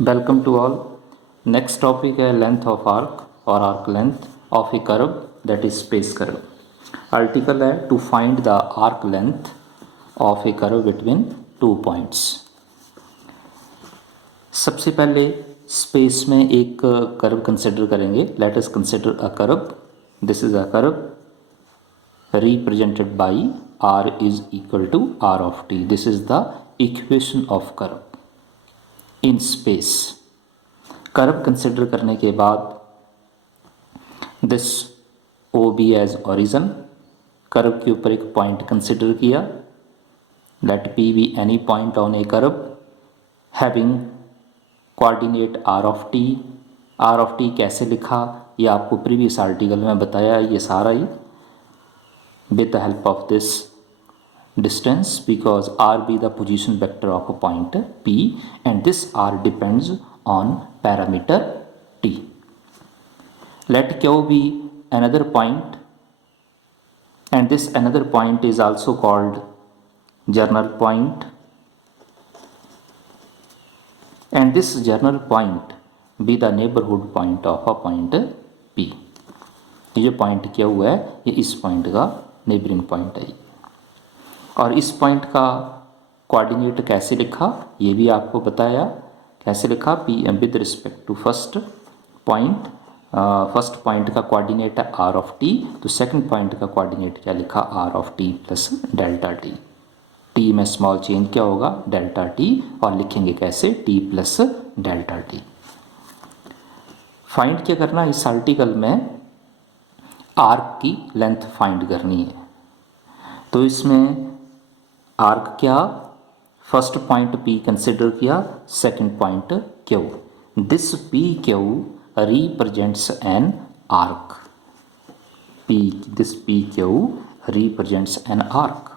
Welcome to all. Next topic है length of arc और arc length of a curve, that is space curve. Article है to find the arc length of a curve between two points. सबसे पहले space में एक curve consider करेंगे. Let us consider a curve. This is a curve represented by r is equal to r of t. This is the equation of curve in space. Curve consider करने के बाद this O be as origin, curve के ऊपर एक point consider किया. Let P be any point on a curve having coordinate R of T. R of T कैसे लिखा ये आपको प्रीवियस आर्टिकल में बताया. ये सारा ही with the help of this distance, because r be the position vector of a point p and this r depends on parameter t. Let q be another point and this another point is also called journal point, and this journal point be the neighborhood point of a point p. ये जो point क्या हुआ है ये इस point का neighbouring point है. और इस पॉइंट का कोऑर्डिनेट कैसे लिखा ये भी आपको बताया. कैसे लिखा P with respect to first point. First point का कोऑर्डिनेट है आर ऑफ टी, तो सेकंड पॉइंट का कोऑर्डिनेट क्या लिखा R of T plus delta T. T में स्मॉल चेंज क्या होगा डेल्टा टी, और लिखेंगे कैसे T plus delta T. Find क्या करना इस आर्टिकल में आर्क की लेंथ फाइंड करनी है. तो इसमें आर्क क्या फर्स्ट पॉइंट P कंसिडर किया, second point Q. This P Q represents an arc. This P Q represents an arc.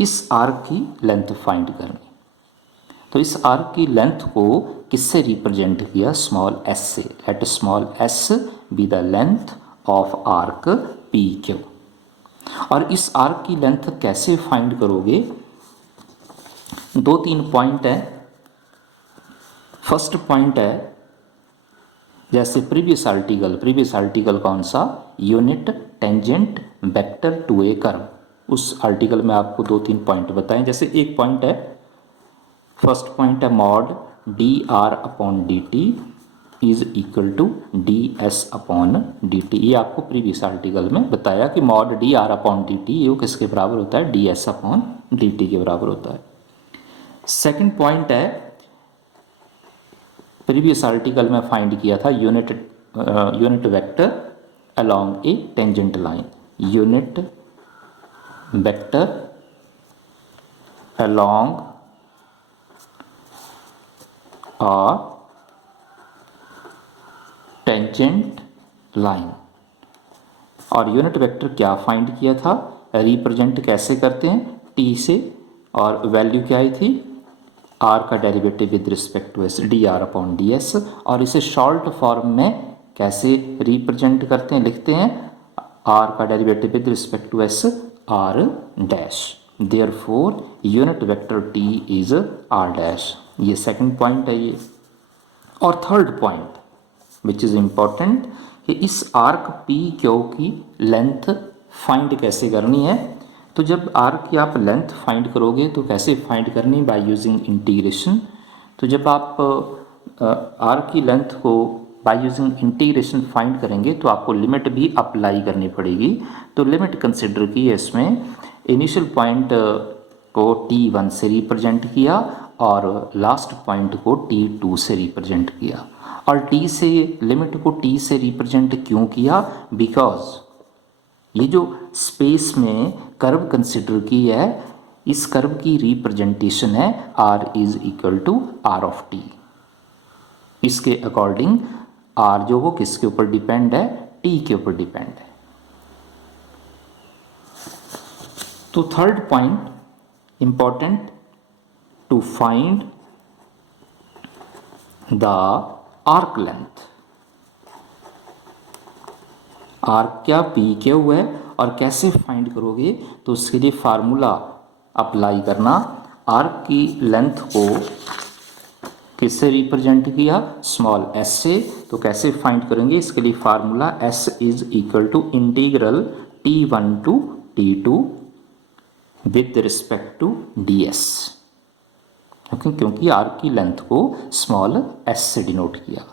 इस आर्क की लेंथ फाइंड करनी. तो इस आर्क की लेंथ को किससे रिप्रेजेंट किया स्मॉल s से. Let small s be the length of arc P Q. और इस आर्क की लेंथ कैसे फाइंड करोगे. दो तीन पॉइंट है. फर्स्ट पॉइंट है जैसे प्रीवियस आर्टिकल कौन सा unit tangent vector to a curve. उस आर्टिकल में आपको दो तीन पॉइंट बताएं. जैसे एक पॉइंट है फर्स्ट पॉइंट है mod D R upon D T is equal to D S upon D T. ये आपको प्रीवियस आर्टिकल में बताया कि mod D R upon D T ये किसके बराबर होता है D S upon D T के बराबर होता है. सेकंड पॉइंट है प्रीवियस आर्टिकल में फाइंड किया था unit vector along a tangent line. Unit vector along और टेंजेंट लाइन. और यूनिट वेक्टर क्या फाइंड किया था रिप्रेजेंट कैसे करते हैं टी से, और वैल्यू क्या आई थी आर का derivative with respect to S D R upon D S. और इसे शॉर्ट फॉर्म में कैसे रिप्रेजेंट करते हैं लिखते हैं आर का derivative with respect to S R dash. Therefore unit vector T is R dash. ये सेकंड पॉइंट है ये. और third point which is important कि इस आर्क पी क्यू की लेंथ फाइंड कैसे करनी है. तो जब आर्क की आप लेंथ फाइंड करोगे तो कैसे फाइंड करनी बाय यूजिंग इंटीग्रेशन. तो जब आप आर्क की लेंथ को बाय यूजिंग इंटीग्रेशन फाइंड करेंगे तो आपको लिमिट भी अप्लाई करनी पड़ेगी. तो लिमिट कंसिडर की है इसमें. इनिशियल पॉइंट को T1 से रिप्रेजेंट किया और लास्ट पॉइंट को T2 से रिप्रेजेंट किया. और T से लिमिट को T से रिप्रेजेंट क्यों किया बिकॉज ये जो स्पेस में कर्व कंसिडर की है इस कर्व की रिप्रेजेंटेशन है R is equal to R of T. इसके अकॉर्डिंग R जो वो किसके ऊपर डिपेंड है T के ऊपर डिपेंड है. तो third point important to find the arc length. Arc क्या पी क्या हुआ है और कैसे फाइंड करोगे तो उसके लिए फार्मूला अप्लाई करना आर्क की लेंथ को किससे रिप्रेजेंट किया, स्मॉल एस से। तो कैसे फाइंड करेंगे, इसके लिए formula S is equal to integral T1 to T2 with respect to ds, क्योंकि आर्क की लेंथ को स्मॉल एस से डिनोट किया।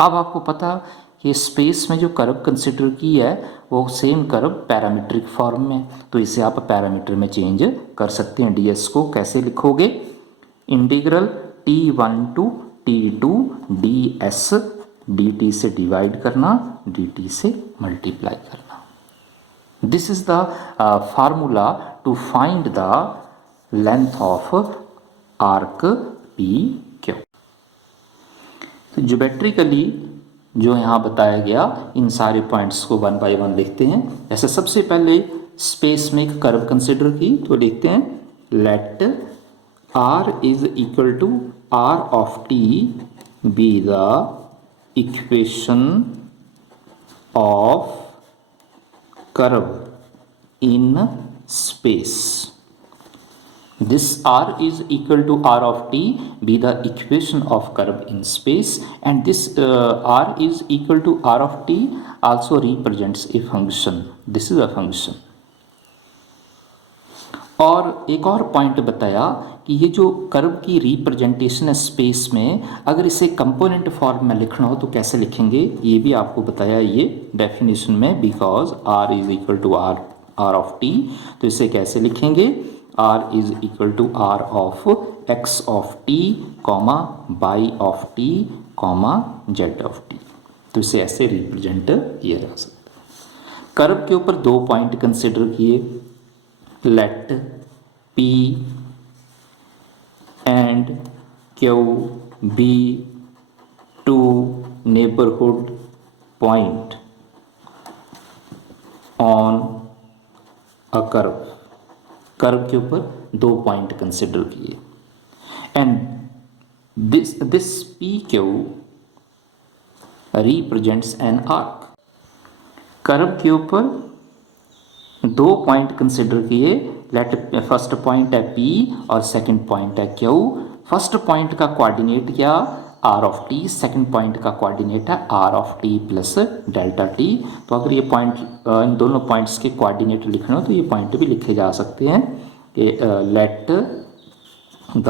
अब आपको पता कि स्पेस में जो कर्व कंसिडर की है वो सेम कर्व पैरामीट्रिक फॉर्म में, तो इसे आप पैरामीटर में चेंज कर सकते हैं। ds को कैसे लिखोगे, integral T1 to T2 ds, dt से डिवाइड करना, dt से मल्टीप्लाई करना। This is the formula to find the length of arc P Q. तो ज्योमेट्रिकली जो यहाँ बताया गया, इन सारे पॉइंट्स को वन बाय वन लिखते हैं। जैसे सबसे पहले स्पेस में एक कर्व कंसिडर की, तो लिखते हैं let r is equal to r of t be the equation of curve in space. This r is equal to r of t be the equation of curve in space, and this r is equal to r of t also represents a function. This is a function. और एक और point बताया कि ये जो curve की representation है space में, अगर इसे कंपोनेंट फॉर्म में लिखना हो तो कैसे लिखेंगे, ये भी आपको बताया ये डेफिनेशन में। Because r is equal to r of t, तो इसे कैसे लिखेंगे, r is equal to r of x of t comma y of t comma z of t, तो इसे ऐसे रिप्रेजेंट किया जा सकता है। कर्व के ऊपर दो पॉइंट कंसिडर किए, let p and q be two neighbourhood point on a curve. Curve के ऊपर दो पॉइंट कंसिडर किए, and this P Q represents an arc. Curve के ऊपर दो पॉइंट कंसिडर किए, लेट फर्स्ट पॉइंट है P और सेकंड पॉइंट है Q। फर्स्ट पॉइंट का कोऑर्डिनेट क्या, R of t, second point का कोऑर्डिनेट है R of t plus delta t। तो अगर ये पॉइंट, इन दोनों पॉइंट्स के कोऑर्डिनेट लिखना हो तो ये पॉइंट भी लिखे जा सकते हैं कि let the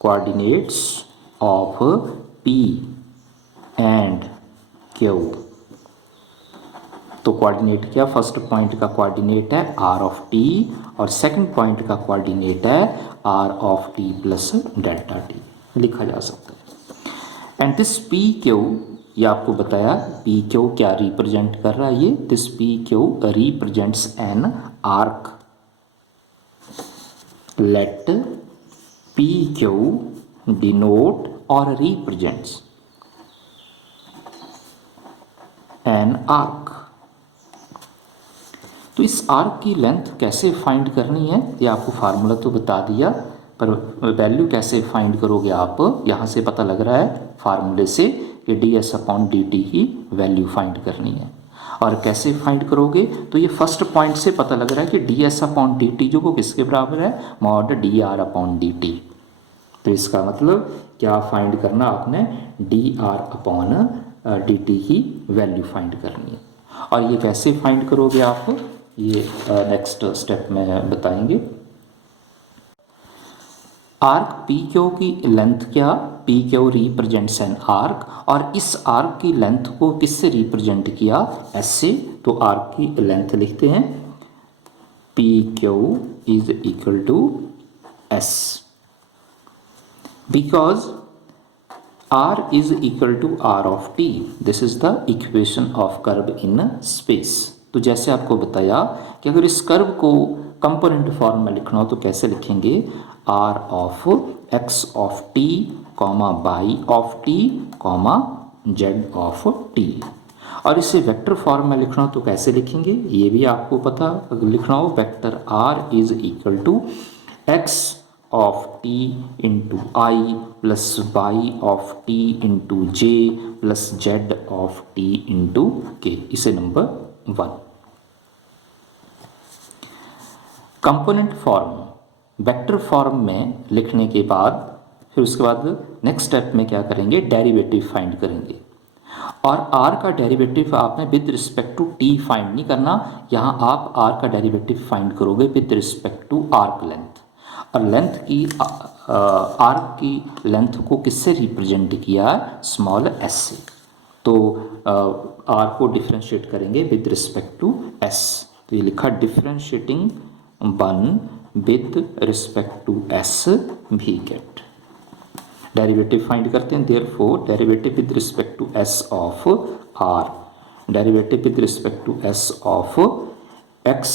coordinates of P and Q। तो कोऑर्डिनेट क्या, फर्स्ट पॉइंट का कोऑर्डिनेट है r ऑफ t और सेकंड पॉइंट का कोऑर्डिनेट है r of t plus delta t, लिखा जा सकता है। एंड दिस पी क्यू, ये आपको बताया पी क्यू क्या रिप्रेजेंट कर रहा है, ये this P Q represents an arc. Let P Q denote और रिप्रेजेंट्स एन आर्क। तो इस आर्क की लेंथ कैसे फाइंड करनी है, ये आपको फार्मूला तो बता दिया, पर वैल्यू कैसे फाइंड करोगे आप, यहाँ से पता लग रहा है फार्मूले से कि ds अपॉन dt की वैल्यू फाइंड करनी है। और कैसे फाइंड करोगे, तो ये फर्स्ट पॉइंट से पता लग रहा है कि ds अपॉन dt जो को किसके बराबर है, मॉड dr अपॉन dt। तो इसका मतलब क्या फाइंड करना, आपने dr अपॉन dt की वैल्यू फाइंड करनी है। और ये कैसे फाइंड करोगे आप, ये नेक्स्ट स्टेप में बताएंगे। आर्क पी क्यू की लेंथ क्या, P Q represents an arc, और इस आर्क की लेंथ को किससे रिप्रेजेंट किया, एस से। तो आर्क की लेंथ लिखते हैं P Q is equal to S, because r is equal to r of t, this is the equation of curve in space। तो जैसे आपको बताया कि अगर इस कर्व को कंपोनेंट फॉर्म में लिखना हो तो कैसे लिखेंगे, r of x of t comma y of t comma z of t। और इसे वेक्टर फॉर्म में लिखना हो तो कैसे लिखेंगे, ये भी आपको पता, अगर लिखना हो vector r is equal to x of t into I plus Y of t into J plus z of t into K, इसे number 1। Component form vector form में लिखने के बाद फिर उसके बाद नेक्स्ट स्टेप में क्या करेंगे, डेरिवेटिव फाइंड करेंगे। और r का डेरिवेटिव आपने with respect to t find नहीं करना, यहाँ आप r का डेरिवेटिव फाइंड करोगे with respect to arc length. और लेंथ की आर्क की लेंथ को किससे रिप्रेजेंट किया है, स्मॉल s से। तो r को डिफ्रेंशिएट करेंगे विद रिस्पेक्ट टू s, तो ये लिखा differentiating 1 with respect to s we get. Derivative find करते हैं, therefore derivative with respect to s of r, derivative with respect to s of x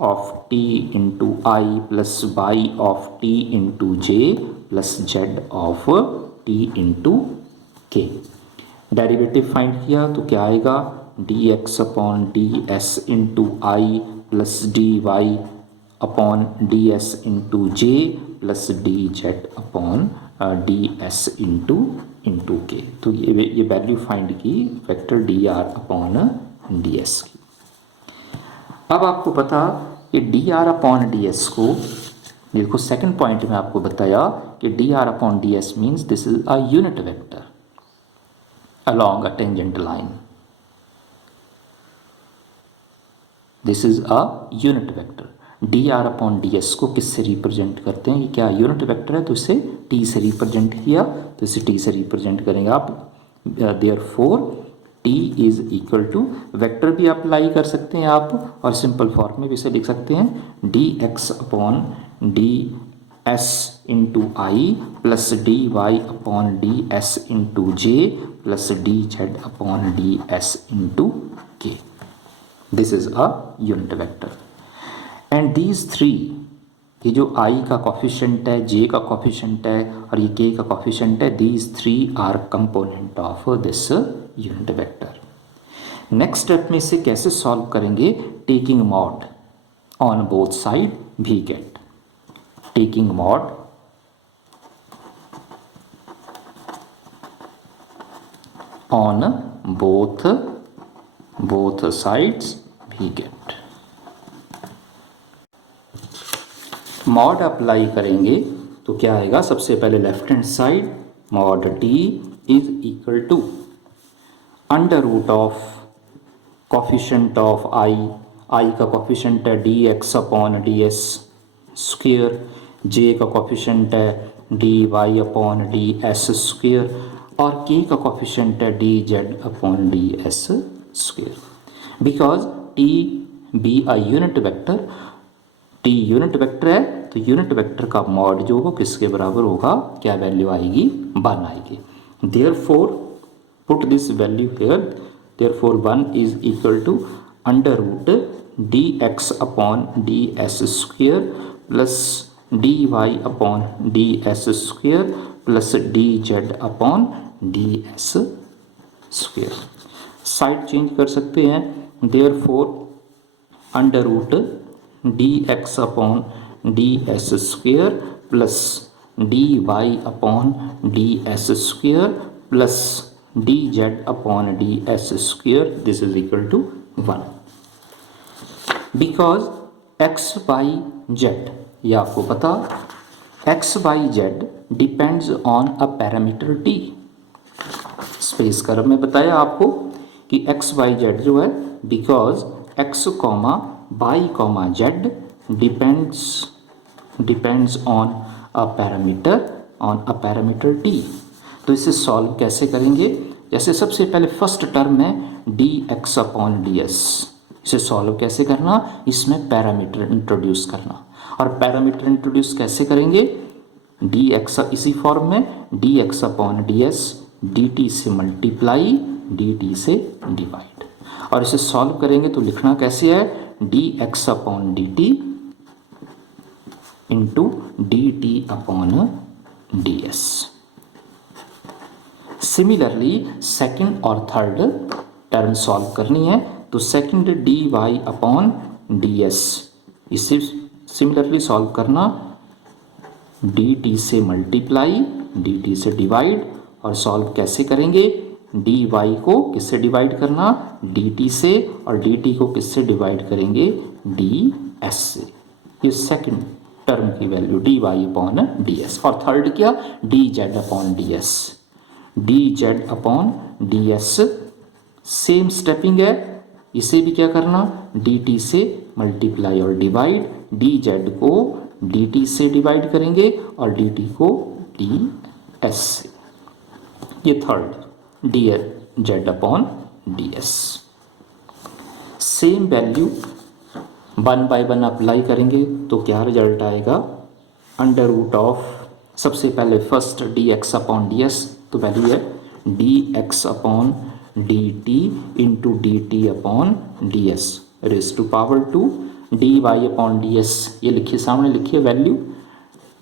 of t into I plus y of t into J plus z of t into K. Derivative find किया तो क्या आएगा, dx upon ds into I plus dy upon ds into J plus dz upon ds into के। तो ये value find की vector dr upon ds की। अब आपको पता कि dr अपॉन ds को, देखो सेकंड पॉइंट में आपको बताया कि dr upon ds means this is a unit vector along a tangent line. This is a unit vector. dr upon ds को किससे रिप्रेजेंट करते हैं, ये क्या यूनिट वेक्टर है तो इसे t से रिप्रेजेंट किया, तो इसे t से रिप्रेजेंट करेंगे आप। Therefore t is equal to, vector भी अप्लाई कर सकते हैं आप और सिंपल फॉर्म में भी इसे लिख सकते हैं dx upon ds into I plus dy upon ds into J plus dz upon ds into K. This is a unit vector and these three, ये जो i का कॉफिशेंट है, j का कॉफिशेंट है और ये k का कॉफिशेंट है, these three are component of this unit vector. Next step में इसे कैसे सॉल्व करेंगे, taking mod on both side we get, taking mod on both sides we get. Mod apply करेंगे तो क्या आएगा, सबसे पहले left hand side mod t is equal to under root of coefficient of i का coefficient है dx upon ds square, j का coefficient है dy अपॉन ds स्क्वेयर और k का कॉफिशेंट है dz upon ds square. Because t be a unit vector, t unit vector है तो unit vector का मॉड जो होगा किसके बराबर होगा, क्या वैल्यू आएगी, 1 आएगी। Therefore put this value here, therefore 1 is equal to under root dx upon ds square plus dy upon ds square plus dz upon ds square. Side change कर सकते हैं, therefore under root dx upon ds square plus dy upon ds square plus dz upon ds square, this is equal to 1। Because x y z, ये आपको पता x y z depends on a parameter t। Space curve में बताया आपको कि x y z जो है, because x comma y comma z depends on a parameter t। तो इसे सॉल्व कैसे करेंगे, जैसे सबसे पहले फर्स्ट टर्म है dx अपॉन ds, इसे सॉल्व कैसे करना, इसमें पैरामीटर इंट्रोड्यूस करना। और पैरामीटर इंट्रोड्यूस कैसे करेंगे, dx इसी फॉर्म में dx अपॉन ds dt से मल्टीप्लाई dt से डिवाइड, और इसे सॉल्व करेंगे तो लिखना कैसे है, dx upon dt into dt upon ds। Similarly second और थर्ड टर्म सॉल्व करनी है, तो सेकंड dy अपॉन ds, इसे सिमिलरली सॉल्व करना dt से मल्टीप्लाई dt से डिवाइड, और सॉल्व कैसे करेंगे, dy को किससे डिवाइड करना, dt से, और dt को किससे डिवाइड करेंगे, ds से। ये सेकंड टर्म की वैल्यू dy अपॉन ds, और थर्ड क्या dz upon ds, dz upon ds same stepping है, इसे भी क्या करना dt से मल्टीप्लाई और डिवाइड, dz को dt से डिवाइड करेंगे और dt को ds से, ये third dz upon ds। Same value 1 by 1 apply करेंगे तो क्या रिजल्ट आएगा, अंडर रूट ऑफ, सबसे पहले फर्स्ट dx अपॉन ds, तो वैल्यू है dx upon dt into dt upon ds raise to power 2, dy upon ds ये लिखिए, सामने लिखिए value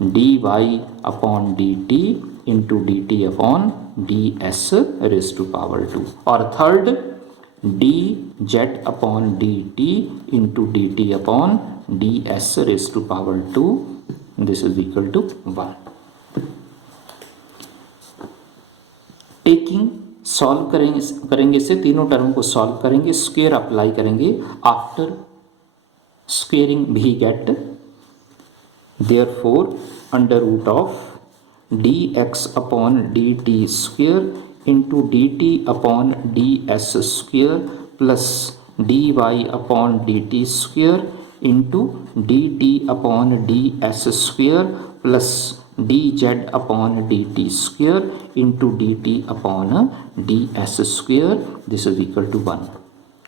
dy upon dt into dt upon ds raise to power 2, और third dz upon dt into dt upon ds raise to power 2, this is equal to 1। Taking solve करेंगे से तीनों term को solve करेंगे, स्क्वायर अप्लाई करेंगे, after squaring भी get therefore under root of dx upon dt square into dt upon ds square plus dy upon dt square into dt upon ds square plus dz upon dt square into dt upon ds square, this is equal to 1।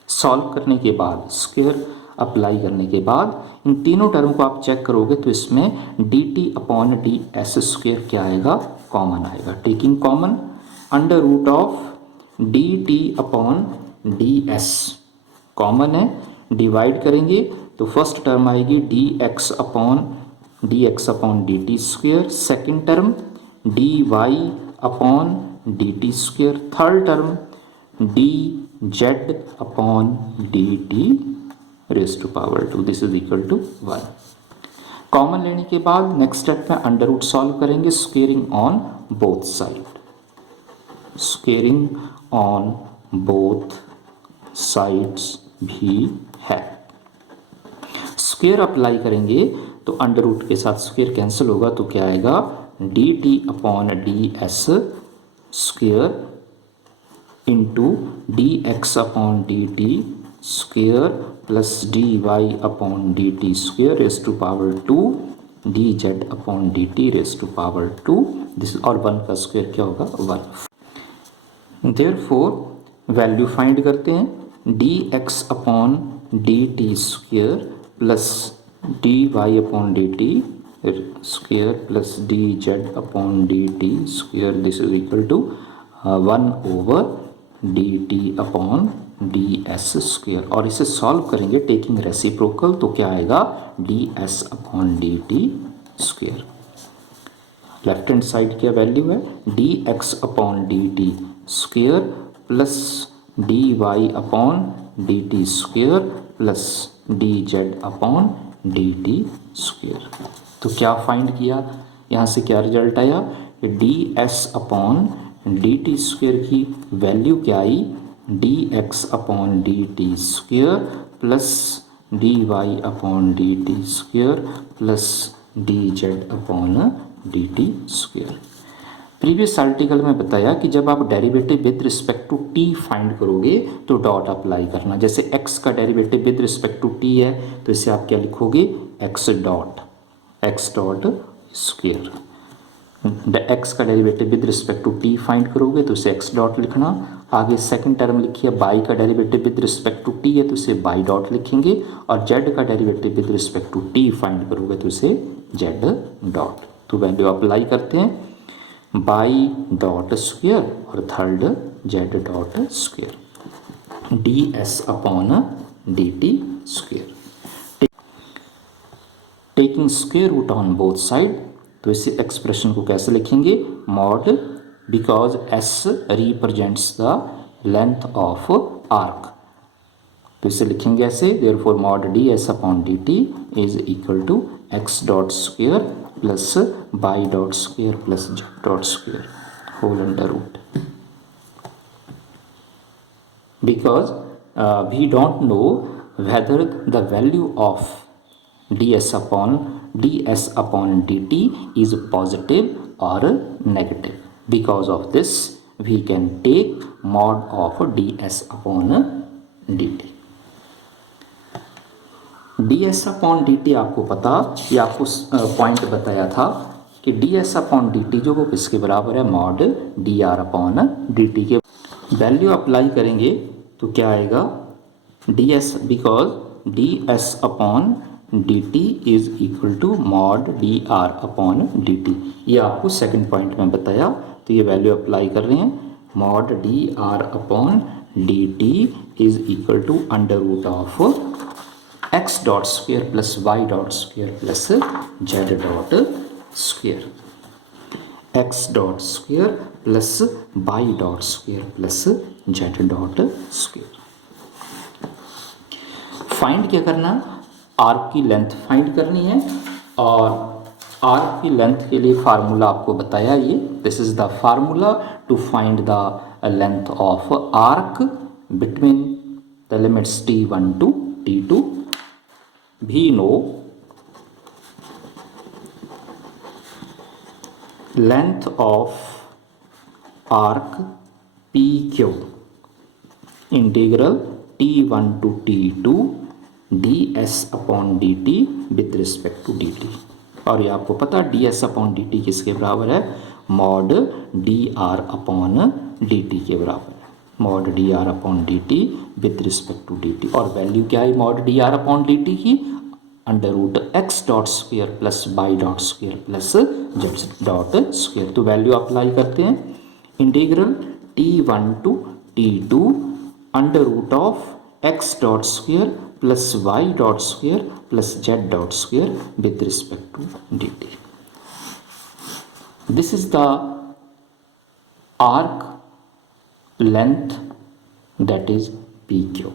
Solve करने के बाद, square apply करने के बाद इन तीनों term को आप check करोगे तो इसमें dt अपॉन ds स्क्वेयर क्या आएगा, कॉमन आएगा। Taking common, under root of dt upon ds common है, डिवाइड करेंगे तो फर्स्ट टर्म आएगी dx upon dt square, second term dy upon dt square, third term dz upon dt raise to power 2, this is equal to 1। Common लेने के बाद next step में under root solve करेंगे, squaring on both side, squaring on both sides भी है। Square apply करेंगे तो under root के साथ स्क्वेयर कैंसिल होगा तो क्या आएगा, dt upon ds square into dx upon dt square plus dy upon dt square raise to power 2, dz upon dt raise to power 2, this, और 1 का स्क्वेयर क्या होगा 1। देयरफॉर वैल्यू फाइंड करते हैं, dx upon dt square plus dy upon dt square plus dz upon dt square, this is equal to 1 over dt upon ds square, और इसे solve करेंगे taking reciprocal तो क्या आएगा, ds upon dt square. Left hand side क्या value है, dx upon dt square plus dy upon dt square plus dz upon dt square. तो क्या फाइंड किया, यहाँ से क्या रिजल्ट आया, ds अपॉन dt स्क्वेयर की वैल्यू क्या आई, dx upon dt square plus dy upon dt square plus dz upon dt square. Previous article में बताया कि जब आप derivative with respect to t find करोगे तो डॉट अप्लाई करना, जैसे x का derivative with respect to t है तो इसे आप क्या लिखोगे, x डॉट स्क्वेयर। x का derivative with respect to t find करोगे तो इसे x डॉट लिखना, आगे सेकंड टर्म लिखिए y का derivative with respect to t है तो इसे y डॉट लिखेंगे, और z का derivative with respect to t find करोगे तो इसे z डॉट। तो वैल्यू अप्लाई करते हैं, y डॉट स्क्वेयर और third z dot square, ds upon dt square. Taking square root on both side, तो इस एक्सप्रेशन को कैसे लिखेंगे, mod, because s represents the length of arc, तो इसे लिखेंगे ऐसे, therefore mod ds upon dt is equal to x dot square plus y dot square plus z dot square whole under root. Because we don't know whether the value of ds upon dt is positive or negative. Because of this we can take mod of ds upon dt. ds upon dt आपको पता, ये आपको point बताया था कि ds upon dt जो वो किसके बराबर है, मॉड dr अपॉन dt के। वैल्यू अप्लाई करेंगे तो क्या आएगा, ds because ds upon dt is equal to mod dr upon dt। ये आपको सेकंड पॉइंट में बताया, तो ये वैल्यू अप्लाई कर रहे हैं। Mod dr upon dt is equal to under root of x dot square plus y dot square plus z dot square, x dot square plus y dot square plus z dot square. Find क्या करना, arc की length find करनी है, और arc की length के लिए formula आपको बताया ये, this is the formula to find the length of arc between the limits t1 to t2। We know length of arc PQ integral t1 to t2 ds upon dt with respect to dt। और ये आपको पता ds upon dt किसके बराबर है, mod dr upon dt के बराबर है, mod dr upon dt with respect to dt। और वैल्यू क्या है मॉड dr अपॉन dt की, under root x dot square plus y dot square plus z dot square. तो वैल्यू अप्लाई करते हैं, integral t1 to t2 under root of x dot square plus y dot square plus z dot square with respect to dt। This is the arc length that is PQ।